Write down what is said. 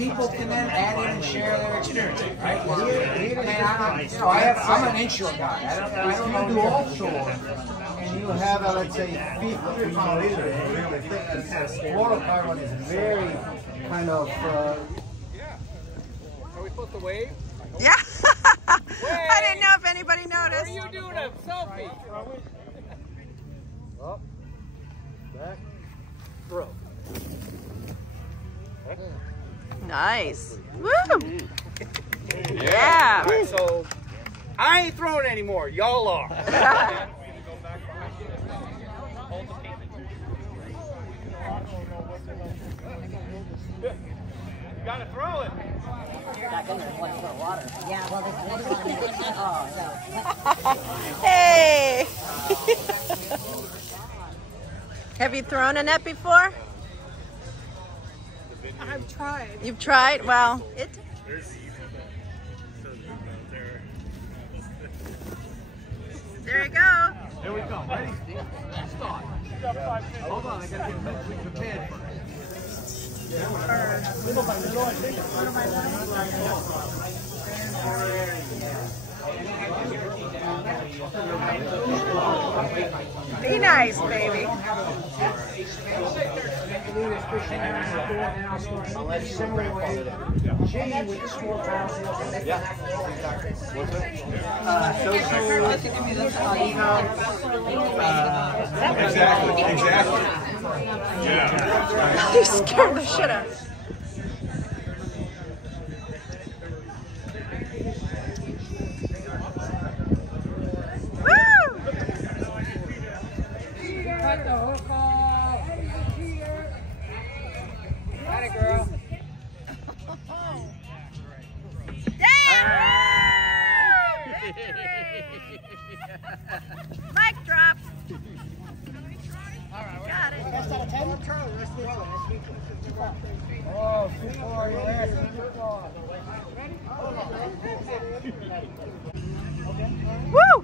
people can then add in and share their experience, right? I'm an inshore guy. I don't know. You do offshore, and you have, let's say, 50 milliliters really thickness. Fluorocarbon is very kind of. Are we supposed to wave? Yeah. I didn't know if anybody noticed. What are you doing a selfie? Up, back, throw. Nice. Woo! Yeah. All right, so I ain't throwing anymore. Y'all are. You gotta throw it. Yeah, well, Hey! Have you thrown a net before? I've tried. You've tried? Well, there you go. Here we go. Ready? Start. Hold on, I gotta get prepared for it. Be nice, baby. Exactly. Yeah. You scared the shit out of me. Cut the hook off. Got it, girl. Mic drop. Got it. That's out of 10? Oh, too far, your ass is too far. Woo!